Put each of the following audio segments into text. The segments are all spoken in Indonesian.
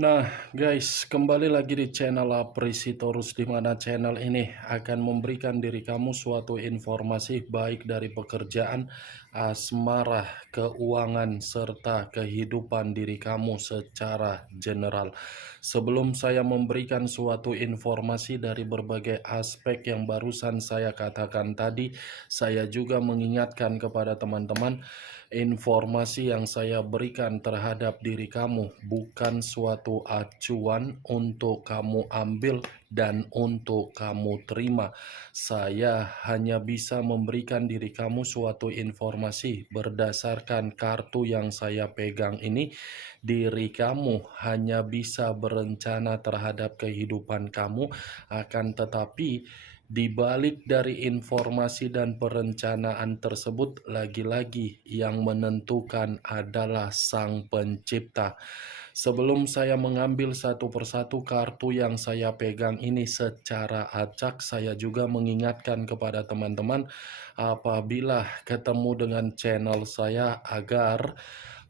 Nah, guys, kembali lagi di channel Aprisitorus, di mana channel ini akan memberikan diri kamu suatu informasi baik dari pekerjaan, asmara, keuangan, serta kehidupan diri kamu secara general. Sebelum saya memberikan suatu informasi dari berbagai aspek yang barusan saya katakan tadi, saya juga mengingatkan kepada teman-teman, informasi yang saya berikan terhadap diri kamu bukan suatu acuan untuk kamu ambil dan untuk kamu terima. Saya hanya bisa memberikan diri kamu suatu informasi berdasarkan kartu yang saya pegang ini. Diri kamu hanya bisa berencana terhadap kehidupan kamu, akan tetapi di balik dari informasi dan perencanaan tersebut, lagi-lagi yang menentukan adalah Sang Pencipta. Sebelum saya mengambil satu persatu kartu yang saya pegang ini secara acak, saya juga mengingatkan kepada teman-teman apabila ketemu dengan channel saya agar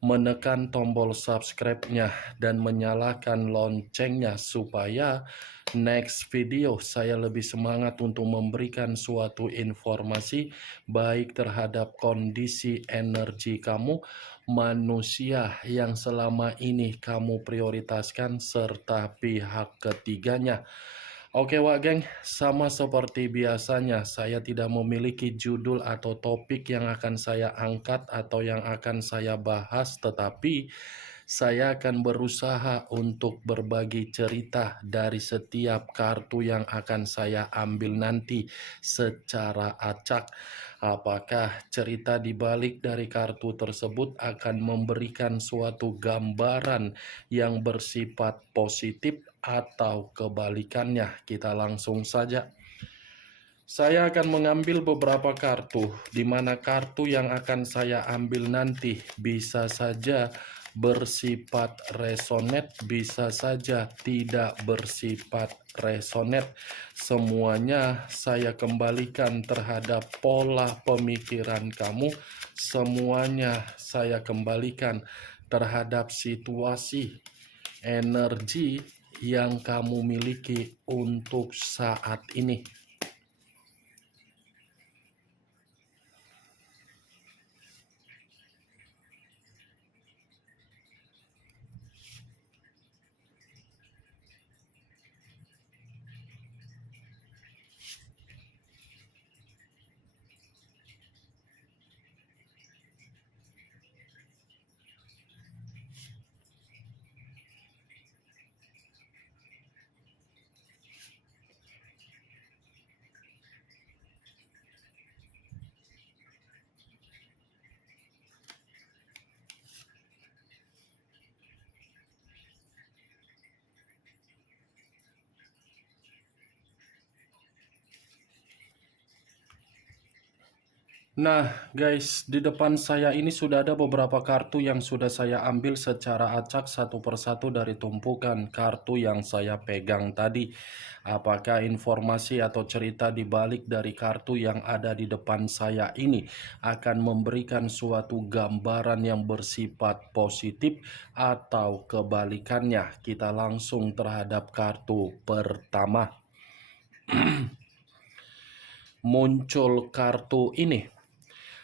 menekan tombol subscribe-nya dan menyalakan loncengnya supaya next video saya lebih semangat untuk memberikan suatu informasi baik terhadap kondisi energi kamu, manusia yang selama ini kamu prioritaskan, serta pihak ketiganya. Oke Wak Geng, sama seperti biasanya saya tidak memiliki judul atau topik yang akan saya angkat atau yang akan saya bahas, tetapi saya akan berusaha untuk berbagi cerita dari setiap kartu yang akan saya ambil nanti secara acak. Apakah cerita di balik dari kartu tersebut akan memberikan suatu gambaran yang bersifat positif atau kebalikannya? Kita langsung saja. Saya akan mengambil beberapa kartu, di mana kartu yang akan saya ambil nanti bisa saja bersifat resonate, bisa saja tidak bersifat resonate. Semuanya saya kembalikan terhadap pola pemikiran kamu, semuanya saya kembalikan terhadap situasi energi yang kamu miliki untuk saat ini. Nah, guys, di depan saya ini sudah ada beberapa kartu yang sudah saya ambil secara acak satu persatu dari tumpukan kartu yang saya pegang tadi. Apakah informasi atau cerita di balik dari kartu yang ada di depan saya ini akan memberikan suatu gambaran yang bersifat positif atau kebalikannya? Kita langsung terhadap kartu pertama. Muncul kartu ini.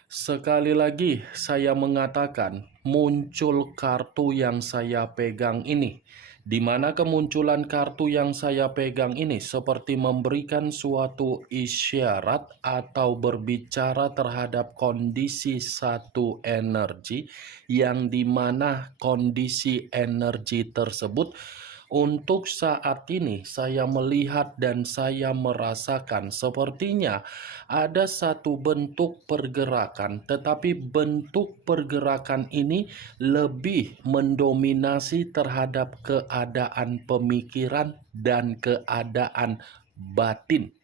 Sekali lagi saya mengatakan muncul kartu yang saya pegang ini, di mana kemunculan kartu yang saya pegang ini seperti memberikan suatu isyarat atau berbicara terhadap kondisi satu energi, yang dimana kondisi energi tersebut untuk saat ini saya melihat dan saya merasakan sepertinya ada satu bentuk pergerakan, tetapi bentuk pergerakan ini lebih mendominasi terhadap keadaan pemikiran dan keadaan batin.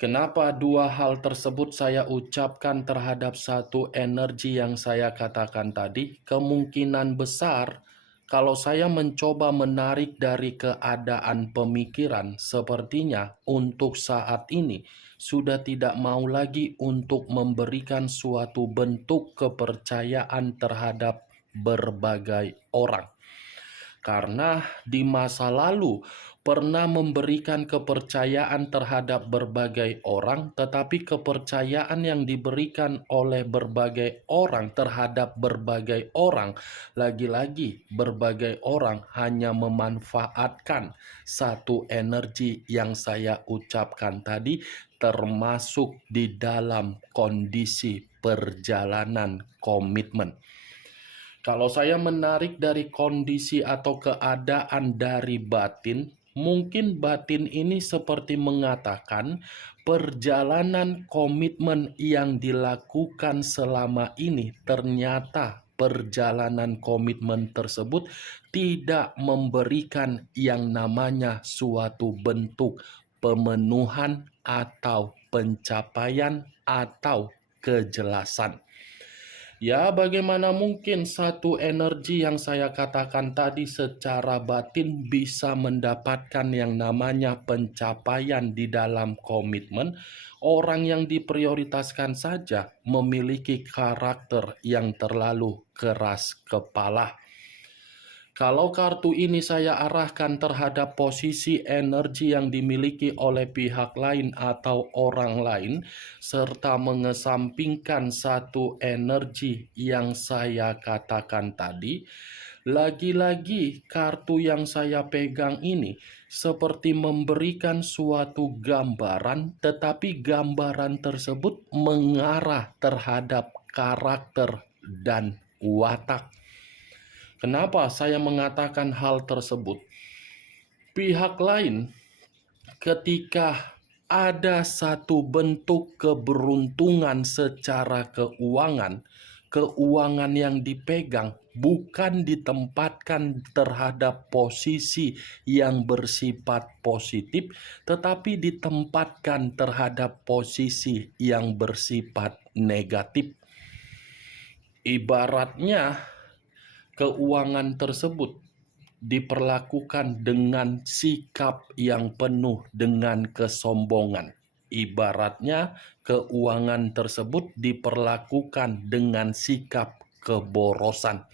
Kenapa dua hal tersebut saya ucapkan terhadap satu energi yang saya katakan tadi? Kemungkinan besar kalau saya mencoba menarik dari keadaan pemikiran, sepertinya untuk saat ini sudah tidak mau lagi untuk memberikan suatu bentuk kepercayaan terhadap berbagai orang. Karena di masa lalu pernah memberikan kepercayaan terhadap berbagai orang, tetapi kepercayaan yang diberikan oleh berbagai orang terhadap berbagai orang, lagi-lagi berbagai orang hanya memanfaatkan satu energi yang saya ucapkan tadi, termasuk di dalam kondisi perjalanan komitmen. Kalau saya menarik dari kondisi atau keadaan dari batin, mungkin batin ini seperti mengatakan perjalanan komitmen yang dilakukan selama ini ternyata perjalanan komitmen tersebut tidak memberikan yang namanya suatu bentuk pemenuhan atau pencapaian atau kejelasan. Ya, bagaimana mungkin satu energi yang saya katakan tadi secara batin bisa mendapatkan yang namanya pencapaian di dalam komitmen? Orang yang diprioritaskan saja memiliki karakter yang terlalu keras kepala. Kalau kartu ini saya arahkan terhadap posisi energi yang dimiliki oleh pihak lain atau orang lain, serta mengesampingkan satu energi yang saya katakan tadi, lagi-lagi kartu yang saya pegang ini seperti memberikan suatu gambaran, tetapi gambaran tersebut mengarah terhadap karakter dan watak. Kenapa saya mengatakan hal tersebut? Pihak lain, ketika ada satu bentuk keberuntungan secara keuangan, keuangan yang dipegang bukan ditempatkan terhadap posisi yang bersifat positif, tetapi ditempatkan terhadap posisi yang bersifat negatif. Ibaratnya, keuangan tersebut diperlakukan dengan sikap yang penuh dengan kesombongan. Ibaratnya, keuangan tersebut diperlakukan dengan sikap keborosan.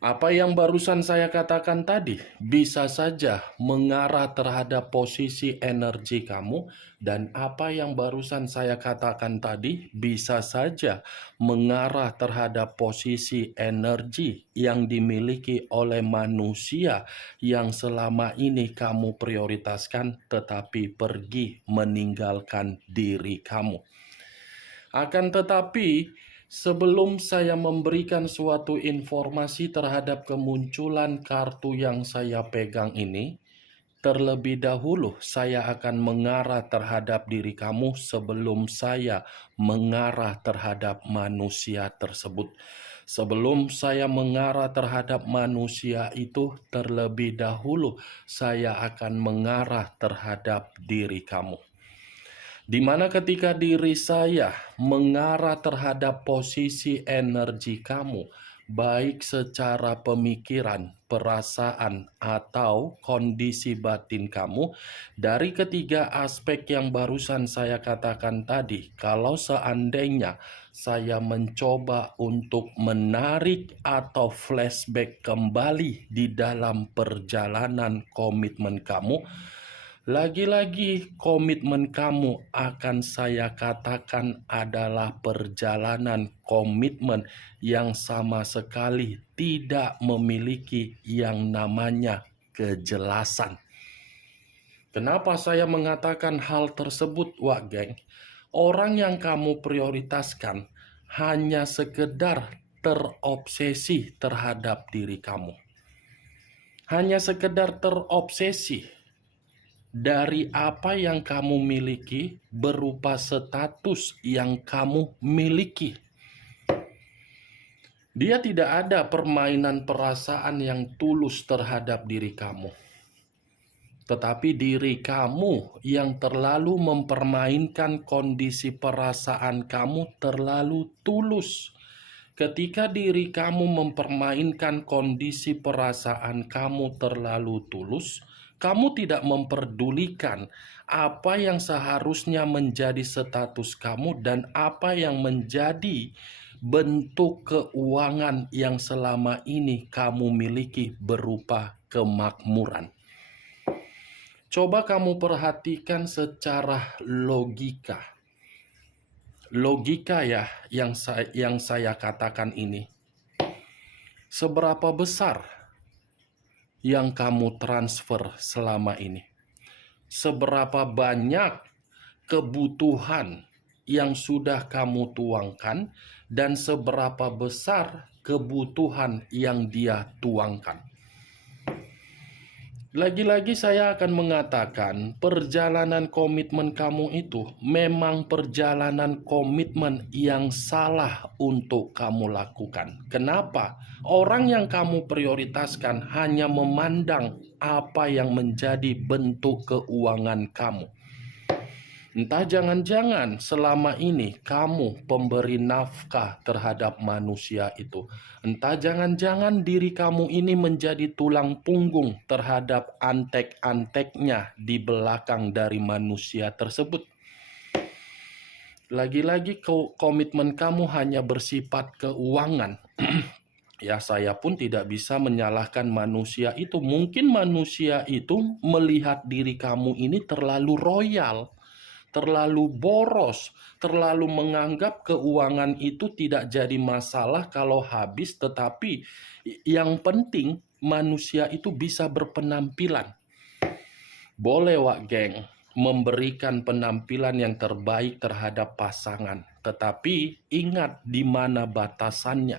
Apa yang barusan saya katakan tadi bisa saja mengarah terhadap posisi energi kamu, dan apa yang barusan saya katakan tadi bisa saja mengarah terhadap posisi energi yang dimiliki oleh manusia yang selama ini kamu prioritaskan tetapi pergi meninggalkan diri kamu. Akan tetapi, sebelum saya memberikan suatu informasi terhadap kemunculan kartu yang saya pegang ini, terlebih dahulu saya akan mengarah terhadap diri kamu sebelum saya mengarah terhadap manusia tersebut. Sebelum saya mengarah terhadap manusia itu, terlebih dahulu saya akan mengarah terhadap diri kamu. Di mana ketika diri saya mengarah terhadap posisi energi kamu, baik secara pemikiran, perasaan, atau kondisi batin kamu, dari ketiga aspek yang barusan saya katakan tadi, kalau seandainya saya mencoba untuk menarik atau flashback kembali di dalam perjalanan komitmen kamu, lagi-lagi komitmen kamu akan saya katakan adalah perjalanan komitmen yang sama sekali tidak memiliki yang namanya kejelasan. Kenapa saya mengatakan hal tersebut, Wak Geng? Orang yang kamu prioritaskan hanya sekedar terobsesi terhadap diri kamu. Hanya sekedar terobsesi dari apa yang kamu miliki berupa status yang kamu miliki. Dia tidak ada permainan perasaan yang tulus terhadap diri kamu. Tetapi diri kamu yang terlalu mempermainkan kondisi perasaan kamu terlalu tulus. Ketika diri kamu mempermainkan kondisi perasaan kamu terlalu tulus, kamu tidak memperdulikan apa yang seharusnya menjadi status kamu dan apa yang menjadi bentuk keuangan yang selama ini kamu miliki berupa kemakmuran. Coba kamu perhatikan secara logika. Logika ya yang saya katakan ini. Seberapa besar yang kamu transfer selama ini? Seberapa banyak kebutuhan yang sudah kamu tuangkan dan seberapa besar kebutuhan yang dia tuangkan? Lagi-lagi saya akan mengatakan perjalanan komitmen kamu itu memang perjalanan komitmen yang salah untuk kamu lakukan. Kenapa? Orang yang kamu prioritaskan hanya memandang apa yang menjadi bentuk keuangan kamu. Entah jangan-jangan selama ini kamu pemberi nafkah terhadap manusia itu. Entah jangan-jangan diri kamu ini menjadi tulang punggung terhadap antek-anteknya di belakang dari manusia tersebut. Lagi-lagi komitmen kamu hanya bersifat keuangan. Ya, saya pun tidak bisa menyalahkan manusia itu. Mungkin manusia itu melihat diri kamu ini terlalu royal, terlalu boros, terlalu menganggap keuangan itu tidak jadi masalah kalau habis, tetapi yang penting manusia itu bisa berpenampilan. Boleh wak geng, memberikan penampilan yang terbaik terhadap pasangan, tetapi ingat di mana batasannya.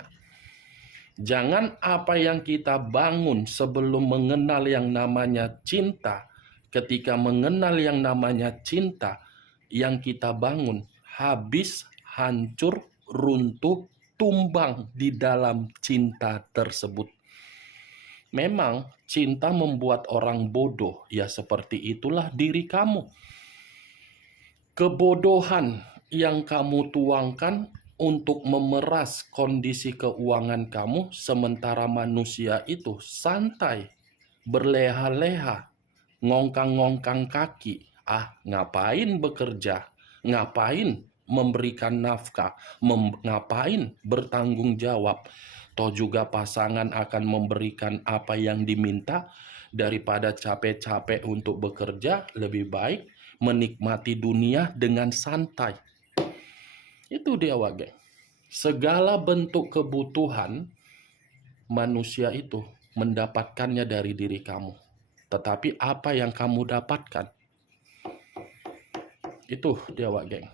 Jangan apa yang kita bangun sebelum mengenal yang namanya cinta, ketika mengenal yang namanya cinta, yang kita bangun habis, hancur, runtuh, tumbang di dalam cinta tersebut. Memang cinta membuat orang bodoh, ya seperti itulah diri kamu. Kebodohan yang kamu tuangkan untuk memeras kondisi keuangan kamu, sementara manusia itu santai, berleha-leha, ngongkang-ngongkang kaki. Ngapain bekerja? Ngapain memberikan nafkah? Ngapain bertanggung jawab? Toh juga pasangan akan memberikan apa yang diminta. Daripada capek-capek untuk bekerja, lebih baik menikmati dunia dengan santai. Itu dia wage. Segala bentuk kebutuhan manusia itu mendapatkannya dari diri kamu. Tetapi apa yang kamu dapatkan? Itu dia wak geng.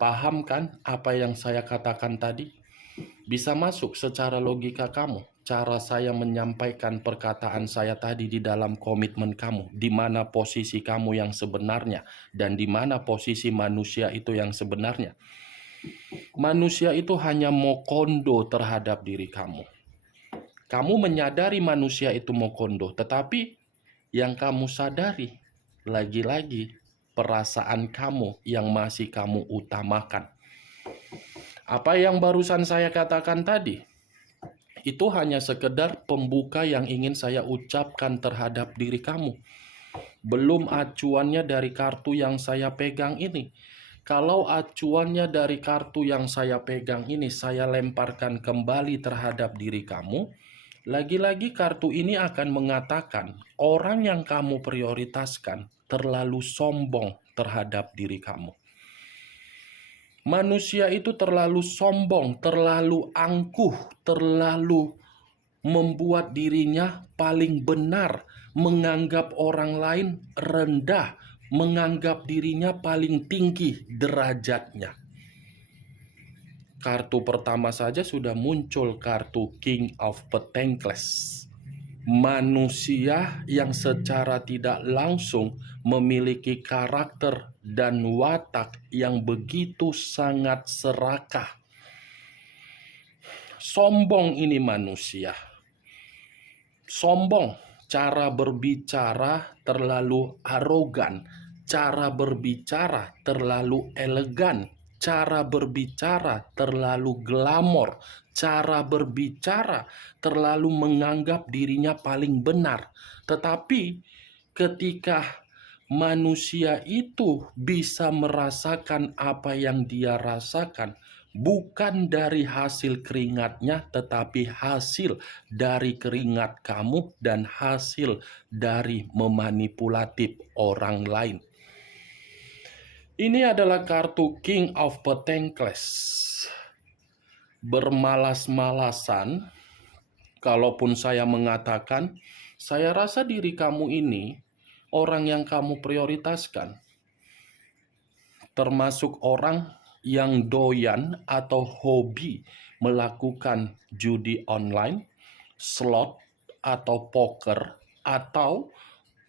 Paham kan apa yang saya katakan tadi? Bisa masuk secara logika kamu. Cara saya menyampaikan perkataan saya tadi di dalam komitmen kamu. Di mana posisi kamu yang sebenarnya. Dan di mana posisi manusia itu yang sebenarnya. Manusia itu hanya mau kondo terhadap diri kamu. Kamu menyadari manusia itu mau kondo. Tetapi yang kamu sadari lagi-lagi perasaan kamu yang masih kamu utamakan. Apa yang barusan saya katakan tadi, itu hanya sekedar pembuka yang ingin saya ucapkan terhadap diri kamu. Belum acuannya dari kartu yang saya pegang ini. Kalau acuannya dari kartu yang saya pegang ini, saya lemparkan kembali terhadap diri kamu, lagi-lagi kartu ini akan mengatakan orang yang kamu prioritaskan terlalu sombong terhadap diri kamu. Manusia itu terlalu sombong, terlalu angkuh, terlalu membuat dirinya paling benar, menganggap orang lain rendah, menganggap dirinya paling tinggi derajatnya. Kartu pertama saja sudah muncul kartu King of Pentacles. Manusia yang secara tidak langsung memiliki karakter dan watak yang begitu sangat serakah. Sombong ini manusia. Sombong, cara berbicara terlalu arogan, cara berbicara terlalu elegan, cara berbicara terlalu glamor, cara berbicara terlalu menganggap dirinya paling benar. Tetapi ketika manusia itu bisa merasakan apa yang dia rasakan bukan dari hasil keringatnya, tetapi hasil dari keringat kamu dan hasil dari memanipulatif orang lain. Ini adalah kartu King of Pentacles. Bermalas-malasan, kalaupun saya mengatakan, saya rasa diri kamu ini orang yang kamu prioritaskan, termasuk orang yang doyan atau hobi melakukan judi online, slot, atau poker, atau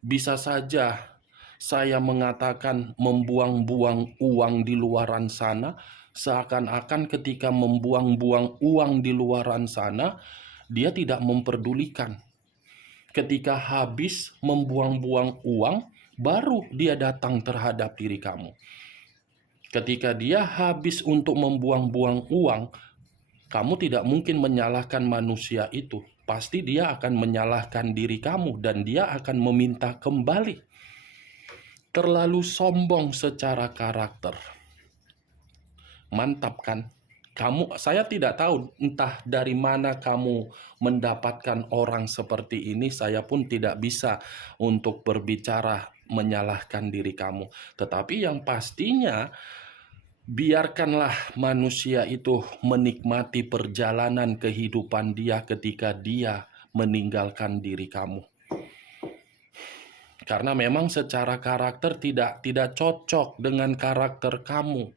bisa saja saya mengatakan membuang-buang uang di luaran sana, seakan-akan ketika membuang-buang uang di luaran sana, dia tidak memperdulikan. Ketika habis membuang-buang uang, baru dia datang terhadap diri kamu. Ketika dia habis untuk membuang-buang uang, kamu tidak mungkin menyalahkan manusia itu. Pasti dia akan menyalahkan diri kamu dan dia akan meminta kembali. Terlalu sombong secara karakter. Mantap kan? Saya tidak tahu entah dari mana kamu mendapatkan orang seperti ini. Saya pun tidak bisa untuk berbicara menyalahkan diri kamu. Tetapi yang pastinya, biarkanlah manusia itu menikmati perjalanan kehidupan dia ketika dia meninggalkan diri kamu. Karena memang secara karakter tidak cocok dengan karakter kamu.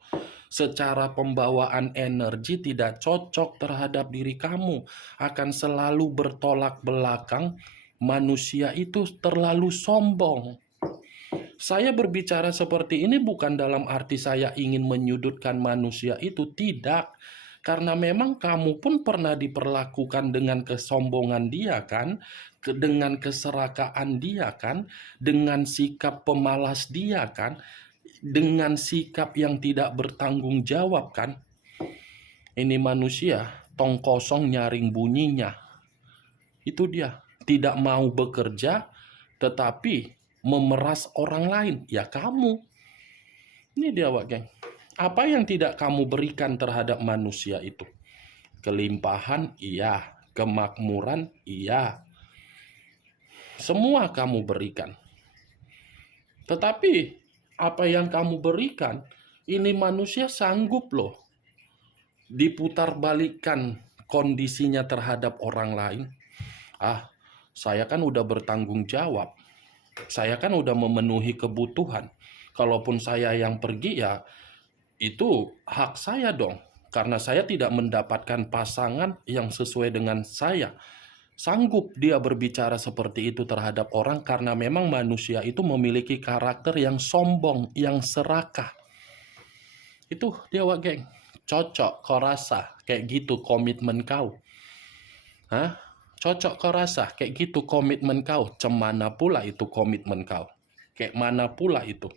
Secara pembawaan energi tidak cocok terhadap diri kamu. Akan selalu bertolak belakang. Manusia itu terlalu sombong. Saya berbicara seperti ini bukan dalam arti saya ingin menyudutkan manusia itu, tidak. Karena memang kamu pun pernah diperlakukan dengan kesombongan dia kan, dengan keserakaan dia kan, dengan sikap pemalas dia kan, dengan sikap yang tidak bertanggung jawab kan. Ini manusia, tong kosong nyaring bunyinya. Itu dia, tidak mau bekerja, tetapi memeras orang lain, ya kamu. Ini dia, Wak Geng. Apa yang tidak kamu berikan terhadap manusia itu? Kelimpahan, iya. Kemakmuran, iya. Semua kamu berikan. Tetapi, apa yang kamu berikan, ini manusia sanggup loh diputarbalikkan kondisinya terhadap orang lain. Saya kan udah bertanggung jawab. Saya kan udah memenuhi kebutuhan. Kalaupun saya yang pergi, ya itu hak saya dong. Karena saya tidak mendapatkan pasangan yang sesuai dengan saya. Sanggup dia berbicara seperti itu terhadap orang karena memang manusia itu memiliki karakter yang sombong, yang serakah. Itu dia, Wak Geng. Cocok kau rasa kayak gitu komitmen kau. Cocok kau rasa kayak gitu komitmen kau. Cemana pula itu komitmen kau. Kayak mana pula itu.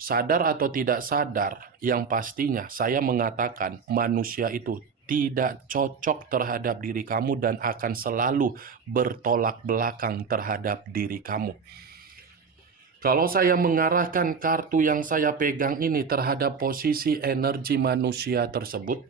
Sadar atau tidak sadar, yang pastinya saya mengatakan manusia itu tidak cocok terhadap diri kamu dan akan selalu bertolak belakang terhadap diri kamu. Kalau saya mengarahkan kartu yang saya pegang ini terhadap posisi energi manusia tersebut,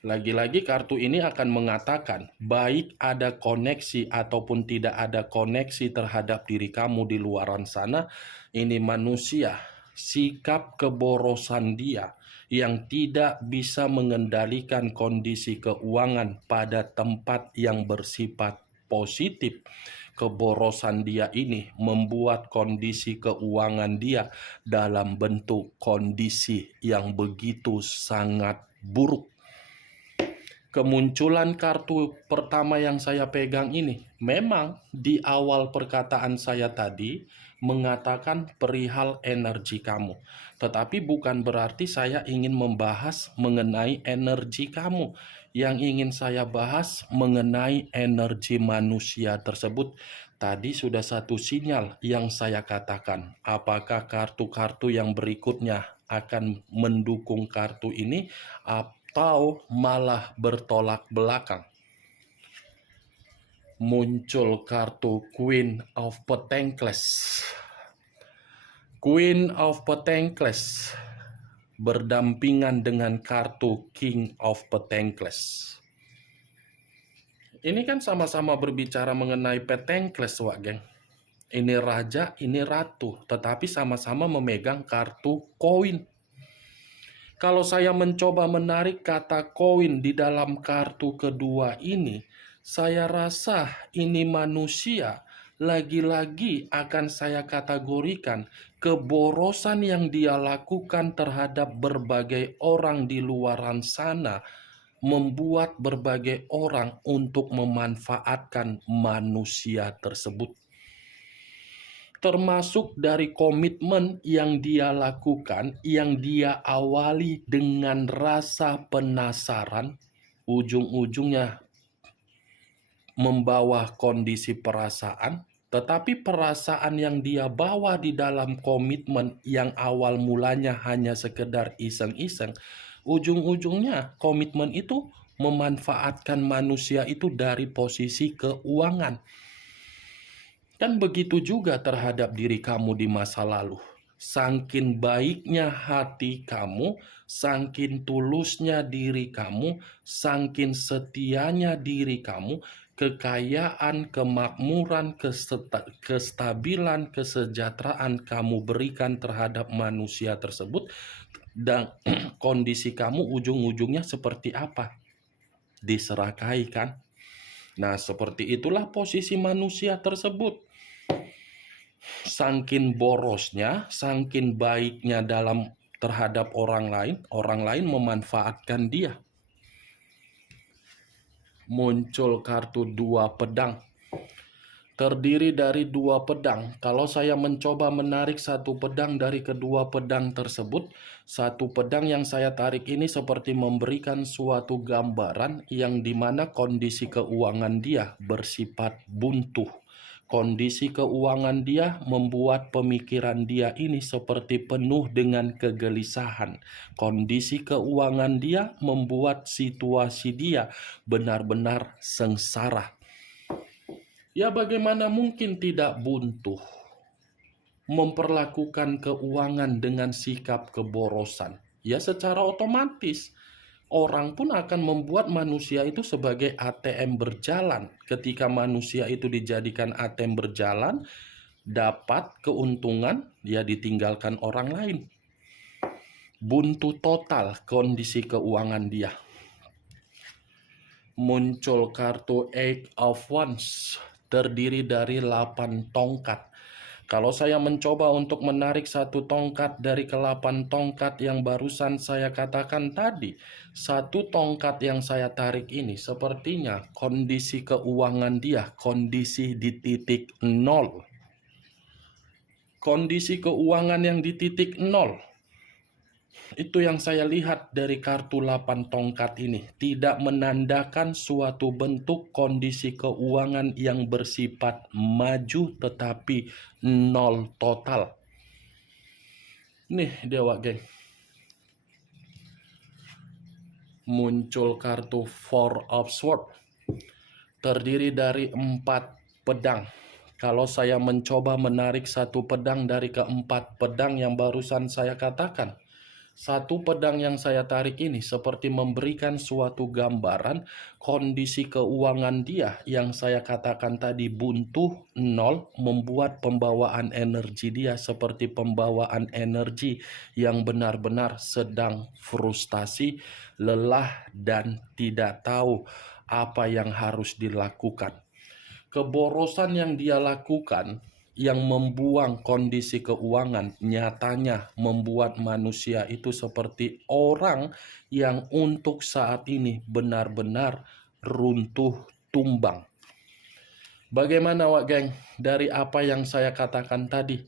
lagi-lagi kartu ini akan mengatakan baik ada koneksi ataupun tidak ada koneksi terhadap diri kamu di luaran sana. Ini manusia, sikap keborosan dia yang tidak bisa mengendalikan kondisi keuangan pada tempat yang bersifat positif. Keborosan dia ini membuat kondisi keuangan dia dalam bentuk kondisi yang begitu sangat buruk. Kemunculan kartu pertama yang saya pegang ini memang di awal perkataan saya tadi mengatakan perihal energi kamu. Tetapi bukan berarti saya ingin membahas mengenai energi kamu. Yang ingin saya bahas mengenai energi manusia tersebut. Tadi sudah satu sinyal yang saya katakan. Apakah kartu-kartu yang berikutnya akan mendukung kartu ini atau malah bertolak belakang? Muncul kartu Queen of Pentacles. Queen of Pentacles berdampingan dengan kartu King of Pentacles. Ini kan sama-sama berbicara mengenai Pentacles, Wak geng. Ini raja, ini ratu, tetapi sama-sama memegang kartu koin. Kalau saya mencoba menarik kata koin di dalam kartu kedua ini, saya rasa ini manusia lagi-lagi akan saya kategorikan keborosan yang dia lakukan terhadap berbagai orang di luaran sana, membuat berbagai orang untuk memanfaatkan manusia tersebut. Termasuk dari komitmen yang dia lakukan, yang dia awali dengan rasa penasaran, ujung-ujungnya membawa kondisi perasaan, tetapi perasaan yang dia bawa di dalam komitmen yang awal mulanya hanya sekedar iseng-iseng, ujung-ujungnya komitmen itu memanfaatkan manusia itu dari posisi keuangan. Dan begitu juga terhadap diri kamu di masa lalu. Sangkin baiknya hati kamu, sangkin tulusnya diri kamu, sangkin setianya diri kamu, kekayaan, kemakmuran, kestabilan, kesejahteraan kamu berikan terhadap manusia tersebut, dan kondisi kamu ujung-ujungnya seperti apa? Diserahkai kan? Nah, seperti itulah posisi manusia tersebut. Sangkin borosnya, sangkin baiknya dalam terhadap orang lain memanfaatkan dia. Muncul kartu 2 pedang. Terdiri dari 2 pedang. Kalau saya mencoba menarik 1 pedang dari kedua pedang tersebut, 1 pedang yang saya tarik ini seperti memberikan suatu gambaran yang dimana kondisi keuangan dia bersifat buntu. Kondisi keuangan dia membuat pemikiran dia ini seperti penuh dengan kegelisahan. Kondisi keuangan dia membuat situasi dia benar-benar sengsara. Ya bagaimana mungkin tidak buntu memperlakukan keuangan dengan sikap keborosan? Ya secara otomatis orang pun akan membuat manusia itu sebagai ATM berjalan. Ketika manusia itu dijadikan ATM berjalan, dapat keuntungan, ya ditinggalkan orang lain. Buntu total kondisi keuangan dia. Muncul kartu Eight of Wands, terdiri dari 8 tongkat. Kalau saya mencoba untuk menarik 1 tongkat dari ke-8 tongkat yang barusan saya katakan tadi, 1 tongkat yang saya tarik ini sepertinya kondisi keuangan dia, kondisi di titik 0. Kondisi keuangan yang di titik 0. Itu yang saya lihat dari kartu 8 tongkat ini. Tidak menandakan suatu bentuk kondisi keuangan yang bersifat maju tetapi 0 total. Nih dewa geng. Muncul kartu Four of Swords. Terdiri dari 4 pedang. Kalau saya mencoba menarik 1 pedang dari ke-4 pedang yang barusan saya katakan, 1 pedang yang saya tarik ini seperti memberikan suatu gambaran kondisi keuangan dia yang saya katakan tadi buntu 0, membuat pembawaan energi dia seperti pembawaan energi yang benar-benar sedang frustasi, lelah, dan tidak tahu apa yang harus dilakukan. Keborosan yang dia lakukan yang membuang kondisi keuangan nyatanya membuat manusia itu seperti orang yang untuk saat ini benar-benar runtuh tumbang. Bagaimana Wak geng dari apa yang saya katakan tadi?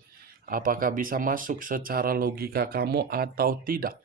Apakah bisa masuk secara logika kamu atau tidak?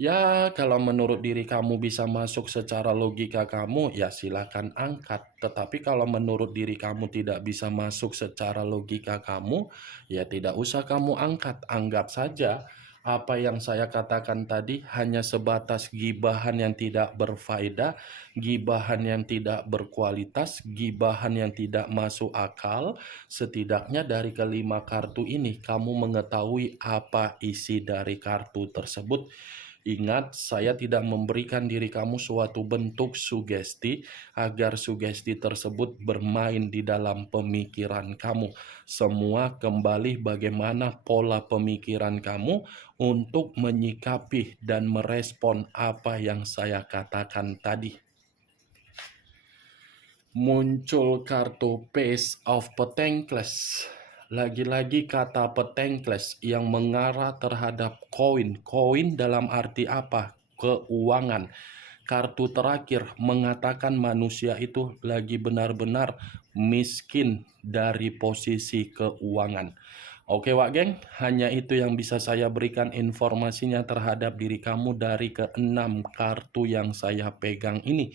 Ya, kalau menurut diri kamu bisa masuk secara logika kamu, ya silakan angkat. Tetapi kalau menurut diri kamu tidak bisa masuk secara logika kamu, ya tidak usah kamu angkat. Anggap saja Apa yang saya katakan tadi hanya sebatas gibahan yang tidak berfaedah, gibahan yang tidak berkualitas, gibahan yang tidak masuk akal. Setidaknya dari kelima kartu ini kamu mengetahui apa isi dari kartu tersebut. Ingat, saya tidak memberikan diri kamu suatu bentuk sugesti agar sugesti tersebut bermain di dalam pemikiran kamu. Semua kembali bagaimana pola pemikiran kamu untuk menyikapi dan merespon apa yang saya katakan tadi. Muncul kartu Page of Pentacles. Lagi-lagi kata Pentacles yang mengarah terhadap koin. Koin dalam arti apa? Keuangan. Kartu terakhir mengatakan manusia itu lagi benar-benar miskin dari posisi keuangan. Oke Wak Geng, hanya itu yang bisa saya berikan informasinya terhadap diri kamu dari keenam kartu yang saya pegang ini.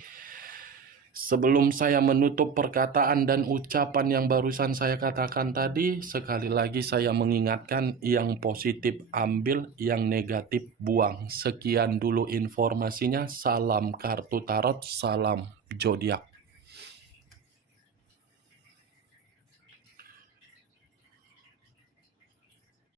Sebelum saya menutup perkataan dan ucapan yang barusan saya katakan tadi, sekali lagi saya mengingatkan yang positif ambil, yang negatif buang. Sekian dulu informasinya, salam kartu tarot, salam zodiak.